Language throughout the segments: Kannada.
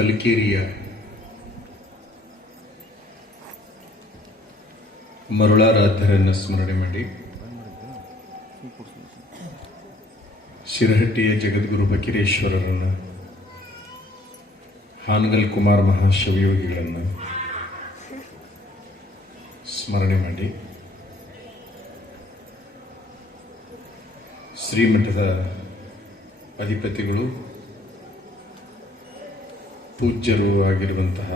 ಕಲಕೇರಿಯ ಮರುಳಾರಾಧ್ಯರನ್ನು ಸ್ಮರಣೆ ಮಾಡಿ ಶಿರಹಟ್ಟಿಯ ಜಗದ್ಗುರು ಬಕಿರೇಶ್ವರರನ್ನು, ಹಾನಗಲ್ ಕುಮಾರ್ ಮಹಾಶಿವಯೋಗಿಗಳನ್ನು ಸ್ಮರಣೆ ಮಾಡಿ ಶ್ರೀಮಠದ ಅಧಿಪತಿಗಳು ಪೂಜ್ಯರು ಆಗಿರುವಂತಹ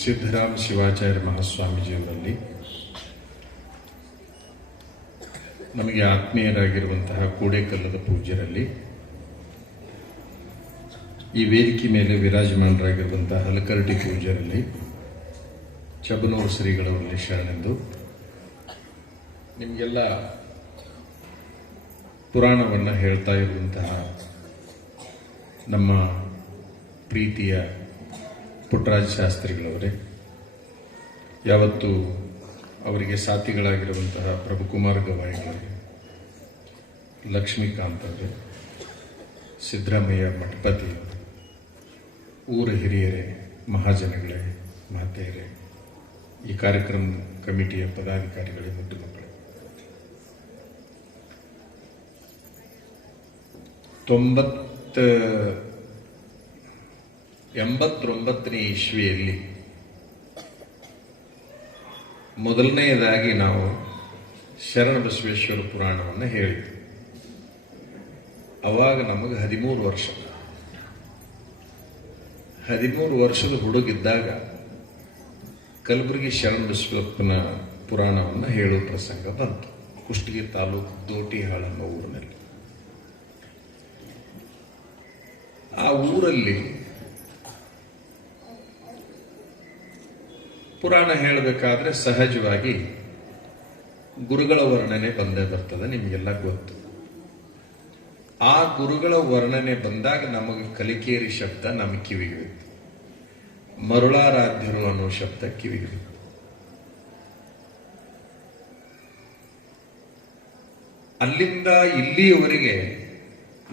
ಸಿದ್ದರಾಮ ಶಿವಾಚಾರ್ಯ ಮಹಾಸ್ವಾಮೀಜಿಯವರಲ್ಲಿ, ನಮಗೆ ಆತ್ಮೀಯರಾಗಿರುವಂತಹ ಕೂಡೇಕಲ್ಲದ ಪೂಜ್ಯರಲ್ಲಿ, ಈ ವೇದಿಕೆ ಮೇಲೆ ವಿರಾಜಮಾನರಾಗಿರುವಂತಹ ಹಲಕರಟಿ ಪೂಜ್ಯರಲ್ಲಿ, ಚಬನೂರು ಶ್ರೀಗಳವರಲ್ಲಿ ಶರಣೆಂದು ನಿಮಗೆಲ್ಲ ಪುರಾಣವನ್ನು ಹೇಳ್ತಾ ಇರುವಂತಹ ನಮ್ಮ ಪ್ರೀತಿಯ ಪುಟ್ಟರಾಜ ಶಾಸ್ತ್ರಿಗಳವರೇ, ಯಾವತ್ತು ಅವರಿಗೆ ಸಾಥಿಗಳಾಗಿರುವಂತಹ ಪ್ರಭುಕುಮಾರ್ ಗವಾಯಿಗಳವರೇ, ಲಕ್ಷ್ಮೀಕಾಂತ್ ಅವರೇ, ಸಿದ್ದರಾಮಯ್ಯ ಮಠಪತಿ, ಊರ ಹಿರಿಯರೇ, ಮಹಾಜನಗಳೇ, ಮಾತೆಯರೇ, ಈ ಕಾರ್ಯಕ್ರಮ ಕಮಿಟಿಯ ಪದಾಧಿಕಾರಿಗಳೇ, ಮುದ್ದು ಮಕ್ಕಳೇ, 89ನೇ ಇಸ್ವಿಯಲ್ಲಿ ಮೊದಲನೆಯದಾಗಿ ನಾವು ಶರಣ ಬಸವೇಶ್ವರ ಪುರಾಣವನ್ನು ಹೇಳಿದ್ವಿ. ಅವಾಗ ನಮಗೆ 13 ವರ್ಷ. 13 ವರ್ಷದ ಹುಡುಗಿದ್ದಾಗ ಕಲಬುರಗಿ ಶರಣ ಬಸವಪ್ಪನ ಪುರಾಣವನ್ನು ಹೇಳುವ ಪ್ರಸಂಗ ಬಂತು. ಕುಷ್ಟಗಿ ತಾಲೂಕು ದೋಟಿಹಾಳ ಅನ್ನೋ ಊರಿನಲ್ಲಿ. ಆ ಊರಲ್ಲಿ ಪುರಾಣ ಹೇಳಬೇಕಾದ್ರೆ ಸಹಜವಾಗಿ ಗುರುಗಳ ವರ್ಣನೆ ಬಂದೇ ಬರ್ತದೆ, ನಿಮಗೆಲ್ಲ ಗೊತ್ತು. ಆ ಗುರುಗಳ ವರ್ಣನೆ ಬಂದಾಗ ನಮಗೆ ಕಲಿಕೇರಿ ಶಬ್ದ ನಮ್ಮ ಕಿವಿಗೆ ಬಿತ್ತು, ಮರುಳಾರಾಧ್ಯರು ಅನ್ನೋ ಶಬ್ದ ಕಿವಿಗೆ ಬಿತ್ತು. ಅಲ್ಲಿಂದ ಇಲ್ಲಿಯವರೆಗೆ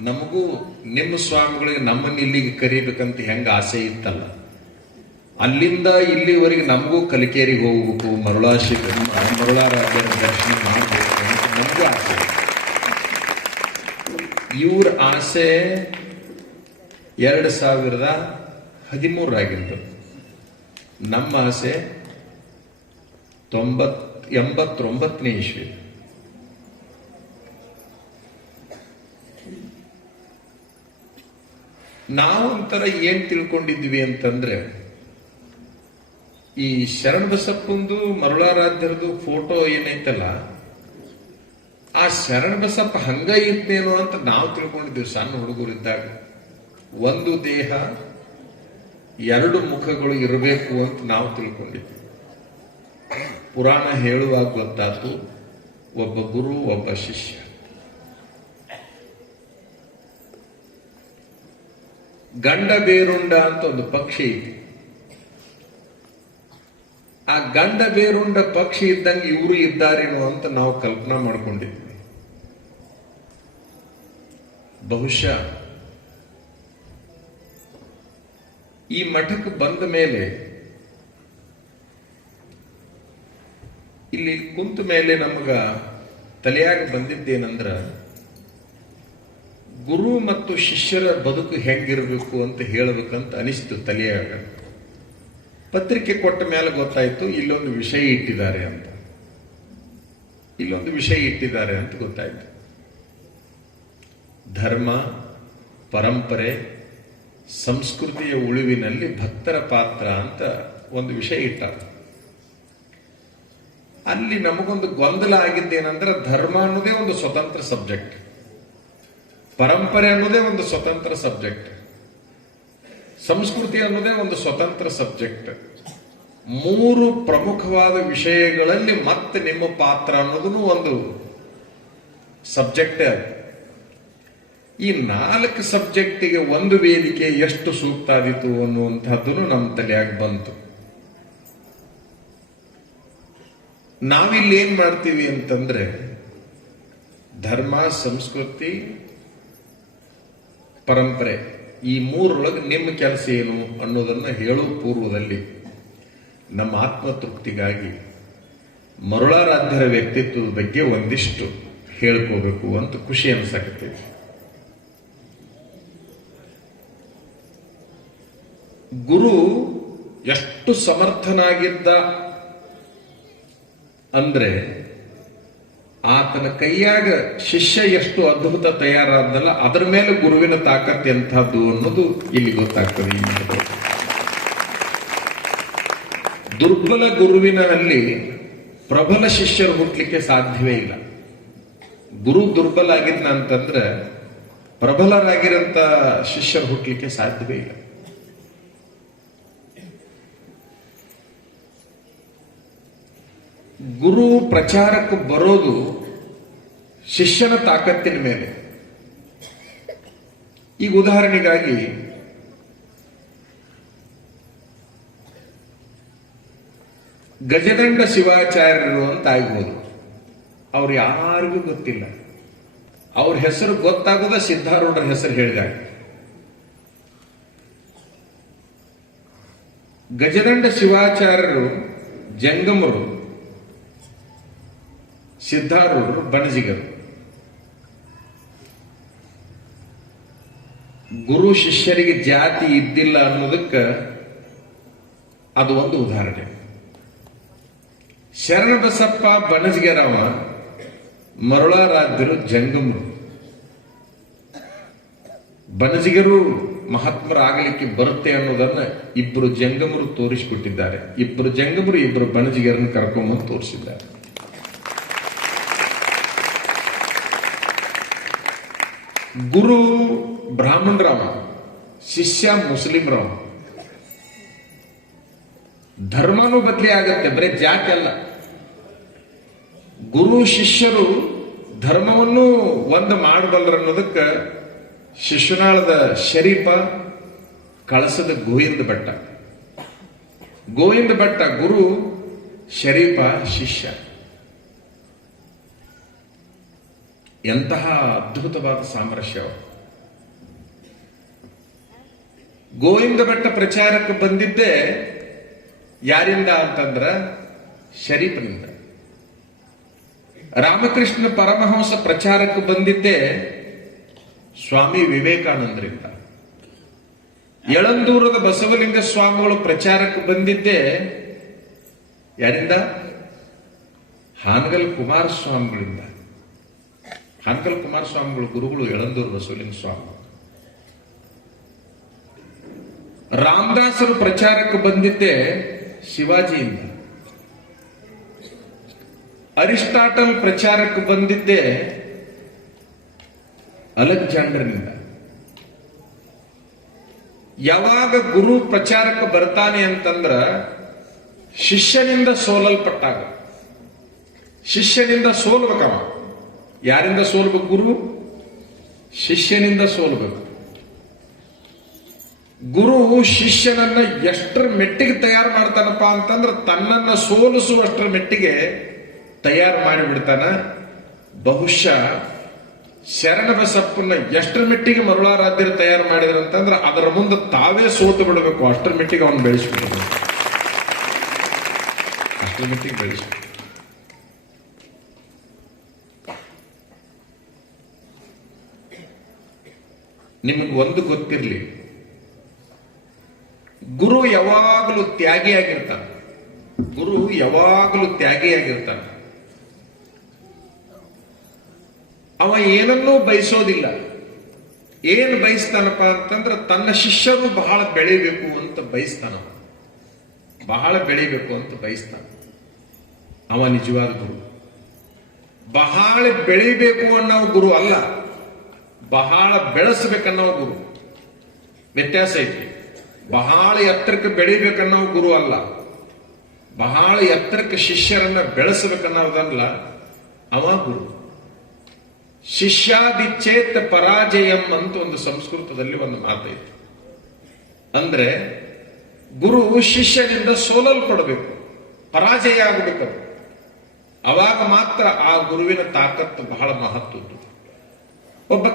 ನಮಗೂ ನಿಮ್ಮ ಸ್ವಾಮಿಗಳಿಗೆ ನಮ್ಮನ್ನು ಇಲ್ಲಿಗೆ ಕರೀಬೇಕಂತ ಹೆಂಗ ಆಸೆ ಇತ್ತಲ್ಲ, ಅಲ್ಲಿಂದ ಇಲ್ಲಿವರೆಗೆ ನಮಗೂ ಕಲಿಕೇರಿಗೆ ಹೋಗ್ಬೇಕು, ಮರುಳಾರಾಧ್ಯರ ದರ್ಶನ ಮಾಡಬೇಕು ಅಂತ ನಮಗೂ ಆಸೆ. ಇವ್ರ ಆಸೆ 2013 ಆಗಿರ್ತದೆ. ನಮ್ಮ ಆಸೆ 89ನೇ ಇಸ್ವಿ. ನಾವೊಂಥರ ಏನ್ ತಿಳ್ಕೊಂಡಿದ್ವಿ ಅಂತಂದ್ರೆ, ಈ ಶರಣ ಬಸಪ್ಪಂದು ಮರುಳಾರಾಧ್ಯರದು ಫೋಟೋ ಏನೈತಲ್ಲ, ಆ ಶರಣ ಬಸಪ್ಪ ಹಂಗ ಇರ್ತೇನೋ ಅಂತ ನಾವು ತಿಳ್ಕೊಂಡಿದ್ವಿ ಸಣ್ಣ ಹುಡುಗರಿದ್ದಾಗ. ಒಂದು ದೇಹ 2 ಮುಖಗಳು ಇರಬೇಕು ಅಂತ ನಾವು ತಿಳ್ಕೊಂಡಿದ್ವಿ. ಪುರಾಣ ಹೇಳುವಾಗ ಗೊತ್ತಾತು, ಒಬ್ಬ ಗುರು, ಒಬ್ಬ ಶಿಷ್ಯ. ಗಂಡ ಬೇರುಂಡ ಅಂತ ಒಂದು ಪಕ್ಷಿ ಐತಿ. ಆ ಗಂಡ ಬೇರುಂಡ ಪಕ್ಷಿ ಇದ್ದಂಗೆ ಇವರು ಇದ್ದಾರೇನೋ ಅಂತ ನಾವು ಕಲ್ಪನಾ ಮಾಡ್ಕೊಂಡಿದ್ವಿ. ಬಹುಶಃ ಈ ಮಠಕ್ಕೆ ಬಂದ ಮೇಲೆ, ಇಲ್ಲಿ ಕುಂತ ಮೇಲೆ ನಮಗ ತಲೆಯಾಗ ಬಂದಿದ್ದೇನಂದ್ರ, ಗುರು ಮತ್ತು ಶಿಷ್ಯರ ಬದುಕು ಹೆಂಗಿರಬೇಕು ಅಂತ ಹೇಳಬೇಕಂತ ಅನಿಸ್ತು ತಲೆಯಾಗ. ಪತ್ರಿಕೆ ಕೊಟ್ಟ ಮೇಲೆ ಗೊತ್ತಾಯ್ತು, ಇಲ್ಲೊಂದು ವಿಷಯ ಇಟ್ಟಿದ್ದಾರೆ ಅಂತ ಗೊತ್ತಾಯ್ತು. ಧರ್ಮ, ಪರಂಪರೆ, ಸಂಸ್ಕೃತಿಯ ಉಳಿವಿನಲ್ಲಿ ಭಕ್ತರ ಪಾತ್ರ ಅಂತ ಒಂದು ವಿಷಯ ಇಟ್ಟಾರ. ಅಲ್ಲಿ ನಮಗೊಂದು ಗೊಂದಲ ಆಗಿದ್ದೇನಂದ್ರೆ, ಧರ್ಮ ಅನ್ನೋದೇ ಒಂದು ಸ್ವತಂತ್ರ ಸಬ್ಜೆಕ್ಟ್, ಪರಂಪರೆ ಅನ್ನೋದೇ ಒಂದು ಸ್ವತಂತ್ರ ಸಬ್ಜೆಕ್ಟ್, ಸಂಸ್ಕೃತಿ ಅನ್ನೋದೇ ಒಂದು ಸ್ವತಂತ್ರ ಸಬ್ಜೆಕ್ಟ್. 3 ಪ್ರಮುಖವಾದ ವಿಷಯಗಳಲ್ಲಿ ಮತ್ತೆ ನಿಮ್ಮ ಪಾತ್ರ ಅನ್ನೋದನ್ನು ಒಂದು ಸಬ್ಜೆಕ್ಟೇ. ಈ 4 ಸಬ್ಜೆಕ್ಟಿಗೆ ಒಂದು ವೇದಿಕೆ ಎಷ್ಟು ಸೂಕ್ತ ಆದಿತು ಅನ್ನುವಂಥದ್ದು ನಮ್ಮ ತಲೆಯಾಗ ಬಂತು. ನಾವಿಲ್ಲಿ ಏನ್ ಮಾಡ್ತೀವಿ ಅಂತಂದ್ರೆ, ಧರ್ಮ, ಸಂಸ್ಕೃತಿ, ಪರಂಪರೆ ಈ ಮೂರರೊಳಗೆ ನಿಮ್ಮ ಕೆಲಸ ಏನು ಅನ್ನೋದನ್ನ ಹೇಳುವ ಪೂರ್ವದಲ್ಲಿ ನಮ್ಮ ಆತ್ಮತೃಪ್ತಿಗಾಗಿ ಮರುಳಾರಾಧ್ಯರ ವ್ಯಕ್ತಿತ್ವದ ಬಗ್ಗೆ ಒಂದಿಷ್ಟು ಹೇಳ್ಕೋಬೇಕು ಅಂತ ಖುಷಿ ಅನ್ಸಕತ್ತೈತಿ. ಗುರು ಎಷ್ಟು ಸಮರ್ಥನಾಗಿದ್ದ ಅಂದ್ರೆ ಆತನ ಕೈಯಾಗ ಶಿಷ್ಯ ಎಷ್ಟು ಅದ್ಭುತ ತಯಾರಾದಲ್ಲ, ಅದರ ಮೇಲೆ ಗುರುವಿನ ತಾಕತ್ ಎಂಥದ್ದು ಅನ್ನೋದು ಇಲ್ಲಿ ಗೊತ್ತಾಗ್ತದೆ. ಈ ದುರ್ಬಲ ಗುರುವಿನಲ್ಲಿ ಪ್ರಬಲ ಶಿಷ್ಯರು ಹುಟ್ಟಲಿಕ್ಕೆ ಸಾಧ್ಯವೇ ಇಲ್ಲ. ಗುರು ದುರ್ಬಲ ಆಗಿದ್ನ ಅಂತಂದ್ರೆ ಪ್ರಬಲರಾಗಿರಂತ ಶಿಷ್ಯರು ಹುಟ್ಟಲಿಕ್ಕೆ ಸಾಧ್ಯವೇ ಇಲ್ಲ. ಗುರು ಪ್ರಚಾರಕ್ಕೆ ಬರೋದು ಶಿಷ್ಯನ ತಾಕತ್ತಿನ ಮೇಲೆ. ಈಗ ಉದಾಹರಣೆಗಾಗಿ ಗಜದಂಡ ಶಿವಾಚಾರ್ಯರು ಅಂತ ಆಗ್ಬೋದು. ಅವ್ರು ಯಾರಿಗೂ ಗೊತ್ತಿಲ್ಲ. ಅವ್ರ ಹೆಸರು ಗೊತ್ತಾಗೋದ ಸಿದ್ಧಾರೂಢರ ಹೆಸರು ಹೇಳಿದಾಗ. ಗಜದಂಡ ಶಿವಾಚಾರ್ಯರು ಜಂಗಮರು, ಸಿದ್ಧಾರೂಢರು ಬಣಜಿಗರು. ಗುರು ಶಿಷ್ಯರಿಗೆ ಜಾತಿ ಇದ್ದಿಲ್ಲ ಅನ್ನೋದಕ್ಕೆ ಅದು ಒಂದು ಉದಾಹರಣೆ. ಶರಣಬಸಪ್ಪ ಬಣಜಿಗರವ, ಮರುಳಾರಾಧ್ಯರು ಜಂಗಮರು. ಬಣಜಿಗರು ಮಹಾತ್ಮರಾಗಲಿಕ್ಕೆ ಬರುತ್ತೆ ಅನ್ನೋದನ್ನ ಇಬ್ಬರು ಜಂಗಮರು ತೋರಿಸಿಕೊಟ್ಟಿದ್ದಾರೆ. ಇಬ್ಬರು ಜಂಗಮರು ಇಬ್ಬರು ಬಣಜಿಗರನ್ನು ಕರ್ಕೊಂಬಂದು ತೋರಿಸಿದ್ದಾರೆ. ಗುರು ಬ್ರಾಹ್ಮಣರಾವ, ಶಿಷ್ಯ ಮುಸ್ಲಿಂರಾವ. ಧರ್ಮನೂ ಬದಲಿ ಆಗತ್ತೆ, ಬರೀ ಜಾತಿ ಅಲ್ಲ. ಗುರು ಶಿಷ್ಯರು ಧರ್ಮವನ್ನು ಒಂದು ಮಾಡಬಲ್ಲರು ಅನ್ನೋದಕ್ಕೆ ಶಿಶುನಾಳದ ಶರೀಫ, ಕಳಸದ ಗೋವಿಂದ ಭಟ್ಟ. ಗೋವಿಂದ ಭಟ್ಟ ಗುರು, ಶರೀಫ ಶಿಷ್ಯ. ಎಂತಹ ಅದ್ಭುತವಾದ ಸಾಮರಸ್ಯ. ಗೋವಿಂದ ಭಟ್ಟ ಪ್ರಚಾರಕ್ಕೆ ಬಂದಿದ್ದೆ ಯಾರಿಂದ ಅಂತಂದ್ರ ಶರೀಫನಿಂದ. ರಾಮಕೃಷ್ಣ ಪರಮಹಂಸ ಪ್ರಚಾರಕ್ಕೆ ಬಂದಿದ್ದೆ ಸ್ವಾಮಿ ವಿವೇಕಾನಂದರಿಂದ. ಯಳಂದೂರದ ಬಸವಲಿಂಗ ಸ್ವಾಮಿಗಳು ಪ್ರಚಾರಕ್ಕೆ ಬಂದಿದ್ದೆ ಯಾರಿಂದ? ಹಾನಗಲ್ ಕುಮಾರಸ್ವಾಮಿಗಳಿಂದ. ಹಾನಗಲ್ ಕುಮಾರಸ್ವಾಮಿಗಳು ಗುರುಗಳು ಯಳಂದೂರು ಬಸವಲಿಂಗ ಸ್ವಾಮಿ. ರಾಮದಾಸರು ಪ್ರಚಾರಕ್ಕೆ ಬಂದಿದ್ದೆ ಶಿವಾಜಿಯಿಂದ. ಅರಿಸ್ಟಾಟಲ್ ಪ್ರಚಾರಕ್ಕೆ ಬಂದಿದ್ದೆ ಅಲೆಕ್ಸಾಂಡರ್ನಿಂದ. ಯಾವಾಗ ಗುರು ಪ್ರಚಾರಕ್ಕೆ ಬರ್ತಾನೆ ಅಂತಂದ್ರ ಶಿಷ್ಯನಿಂದ ಸೋಲಲ್ಪಟ್ಟಾಗ. ಶಿಷ್ಯನಿಂದ ಸೋಲ್ಬೇಕವ. ಯಾರಿಂದ ಸೋಲ್ಬೇಕು? ಗುರು ಶಿಷ್ಯನಿಂದ ಸೋಲ್ಬೇಕು. ಗುರು ಶಿಷ್ಯನನ್ನ ಎಷ್ಟರ ಮೆಟ್ಟಿಗೆ ತಯಾರು ಮಾಡ್ತಾನಪ್ಪ ಅಂತಂದ್ರೆ ತನ್ನನ್ನ ಸೋಲಿಸುವಷ್ಟರ ಮೆಟ್ಟಿಗೆ ತಯಾರು ಮಾಡಿಬಿಡ್ತಾನ. ಬಹುಶಃ ಶರಣಬಸಪ್ಪನ ಎಷ್ಟರ ಮೆಟ್ಟಿಗೆ ಮರುಳಾರಾಧ್ಯರು ತಯಾರು ಮಾಡಿದ್ರಂತಂದ್ರೆ ಅದರ ಮುಂದೆ ತಾವೇ ಸೋತು ಬಿಡಬೇಕು. ಅಷ್ಟರ ಮೆಟ್ಟಿಗೆ ಅವನು ಬೆಳೆಸ್ಬಿಡ್ಬೇಕು. ಅಷ್ಟರ ಮೆಟ್ಟಿಗೆ ಬೆಳೆಸ್ಬೇಕು. ನಿಮಗೆ ಒಂದು ಗೊತ್ತಿರಲಿ, ಗುರು ಯಾವಾಗಲೂ ತ್ಯಾಗಿಯಾಗಿರ್ತಾನೆ. ಗುರು ಯಾವಾಗಲೂ ತ್ಯಾಗಿಯಾಗಿರ್ತಾನೆ. ಅವ ಏನನ್ನೂ ಬಯಸೋದಿಲ್ಲ. ಏನು ಬಯಸ್ತಾನಪ್ಪ ಅಂತಂದ್ರೆ ತನ್ನ ಶಿಷ್ಯರು ಬಹಳ ಬೆಳಿಬೇಕು ಅಂತ ಬಯಸ್ತಾನ. ಬಹಳ ಬೆಳಿಬೇಕು ಅಂತ ಬಯಸ್ತಾನ. ಅವ ನಿಜವಾದ ಗುರು. ಬಹಳ ಬೆಳಿಬೇಕು ಅನ್ನೋ ಗುರು ಅಲ್ಲ, ಬಹಳ ಬೆಳೆಸಬೇಕನ್ನೋ ಗುರು. ವ್ಯತ್ಯಾಸ ಐತಿ. ಬಹಳ ಎತ್ತರಕ್ಕೆ ಬೆಳಿಬೇಕನ್ನೋ ಗುರು ಅಲ್ಲ, ಬಹಳ ಎತ್ತರಕ್ಕೆ ಶಿಷ್ಯರನ್ನ ಬೆಳೆಸಬೇಕನ್ನೋದಲ್ಲ ಅವ ಗುರು. ಶಿಷ್ಯಾದಿಚ್ಛೇತ್ ಪರಾಜಯಂ ಅಂತ ಒಂದು ಸಂಸ್ಕೃತದಲ್ಲಿ ಒಂದು ಮಾತೈತಿ. ಅಂದ್ರೆ ಗುರು ಶಿಷ್ಯನಿಂದ ಸೋಲಲ್ಪಡಬೇಕು, ಪರಾಜಯ ಆಗಬೇಕು. ಅವಾಗ ಮಾತ್ರ ಆ ಗುರುವಿನ ತಾಕತ್ತು ಬಹಳ ಮಹತ್ವದ್ದು. ಒಬ್ಬ